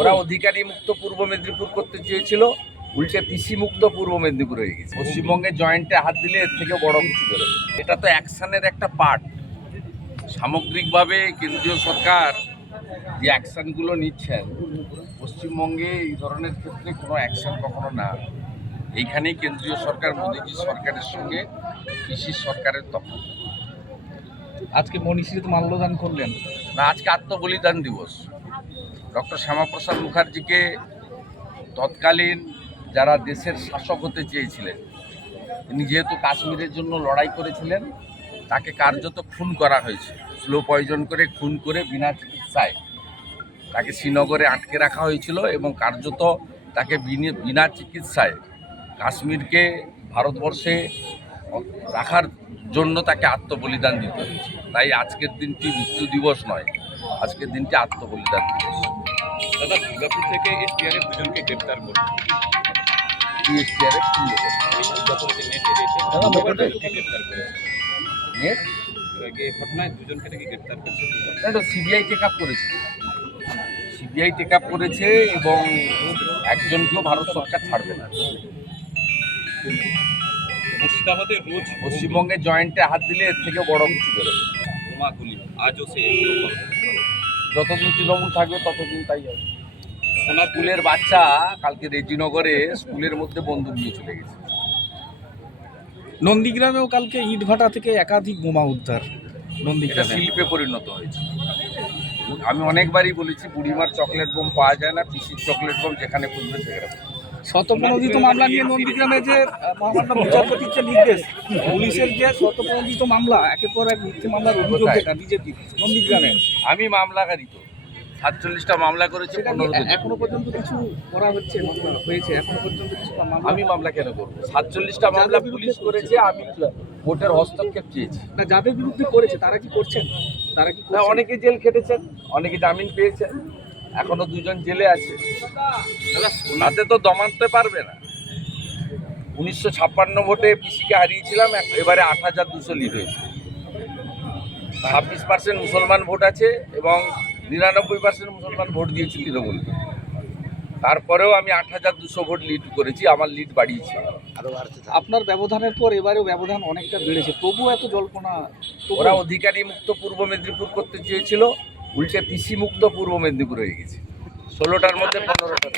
ওরা অধিকারী মুক্ত পূর্ব মেদিনীপুর করতে চেয়েছিল উল্টে পিসি মুক্ত পূর্ব মেদিনীপুর হয়ে গেছে। পশ্চিমবঙ্গে জয়েন্টে হাত দিলে এর থেকে বড় কিছু বেরোবে এটা তো অ্যাকশনের একটা পার্ট। সামগ্রিকভাবে কেন্দ্রীয় সরকার যে অ্যাকশনগুলো নিচ্ছেন পশ্চিমবঙ্গে এই ধরনের ক্ষেত্রে কোনো অ্যাকশন কখনো না। এইখানেই কেন্দ্রীয় সরকার মোদীজি সরকারের সঙ্গে পিসির সরকারের তফাৎ। আজকে মনীষীতে মাল্যদান করলেন। না আজকে আত্মবলিদান দিবস। ডক্টর শ্যামাপ্রসাদ মুখার্জিকে তৎকালীন যারা দেশের শাসক হতে চেয়েছিলেন, তিনি যেহেতু কাশ্মীরের জন্য লড়াই করেছিলেন, তাকে কার্যত খুন করা হয়েছে। স্লো পয়জন করে, খুন করে বিনা চিকিৎসায় তাকে শ্রীনগরে আটকে রাখা হয়েছিল এবং কার্যত তাকে বিনি- চিকিৎসায় কাশ্মীরকে ভারতবর্ষে রাখার জন্য তাকে আত্মবলিদান দিতে হয়েছে। তাই আজকের দিনটি মৃত্যু দিবস নয়, আজকের দিনটি আত্মবলিদান দিবস। দাদা দুর্গাপুর থেকে এসটিআরএফ দুজনকে গ্রেপ্তার করল নেটে দুজনকে গ্রেপ্তার করেছে। নেট? ঘটনায় দুজনকে নাকি গ্রেপ্তার করেছে? এটা সিবিআই টেক আপ করেছে। সিবিআই টেক আপ করেছে এবং একজনকেও ভারত সরকার ছাড়বে না। মুর্শিদাবাদে রোজ পশ্চিমবঙ্গে জয়েন্টে হাত দিলে এর থেকে বড় কিছু বেরোবে আজও সে। যতদিন তৃণমূল থাকবে ততদিন তাই হবে। স্কুলের বাচ্চা কালকে রেজিনগরে স্কুলের মধ্যে বন্দুক নিয়ে চলে গেছে। নন্দীগ্রামেও কালকে ইটভাটা থেকে একাধিক বোমা উদ্ধার নন্দীগ্রাম। শিল্পে পরিণত হয়েছে। আমি অনেকবারই বলেছি বুড়িমার চকলেট বোম পাওয়া যায় না পিসির চকলেট বোম যেখানে খুঁজবে সেখানে। শতপ্রণোদিত মামলা নিয়ে নন্দীগ্রামে যে মহামান্য বিচারপতির যে নির্দেশ পুলিশের যে শতপ্রণোদিত মামলা একের পর এক মিথ্যে মামলার অভিযোগ? যেটা বিজেপি নন্দীগ্রামে। আমি মামলাকারী তো। সাতচল্লিশটা মামলা করেছে এখনও পর্যন্ত কিছু করা হচ্ছে হয়েছে এখনও পর্যন্ত কিছু আমি মামলা কেন করব? সাতচল্লিশটা মামলা পুলিশ করেছে আমি ভোটের হস্তক্ষেপ চেয়েছি। না যাদের বিরুদ্ধে করেছে তারা কি করছেন? তারা কি অনেকে জেল খেটেছেন অনেকে জামিন পেয়েছেন। এখনও দুজন জেলে আছে। ওনাতে তো দমাতে পারবে না। উনিশশো ছাপ্পান্ন ভোটে পিসিকে হারিয়েছিলাম এক- এবারে আট হাজার দুশো লিড হয়েছে। ছাব্বিশ পার্সেন্ট মুসলমান ভোট আছে এবং নিরানব্বই পার্সেন্ট মুসলমান ভোট দিয়েছে তৃণমূলকে তারপরেও আমি আট হাজার দুশো ভোট লিড করেছি আমার লিড বাড়িয়েছি। আপনার ব্যবধানের পর এবারেও ব্যবধান অনেকটা বেড়েছে। তবু এত জল্পনা ওরা অধিকারী মুক্ত পূর্ব মেদিনীপুর করতে চেয়েছিল। উল্টে পিসি মুক্ত পূর্ব মেদিনীপুর হয়ে গেছে। ষোলোটার মধ্যে পনেরোটা।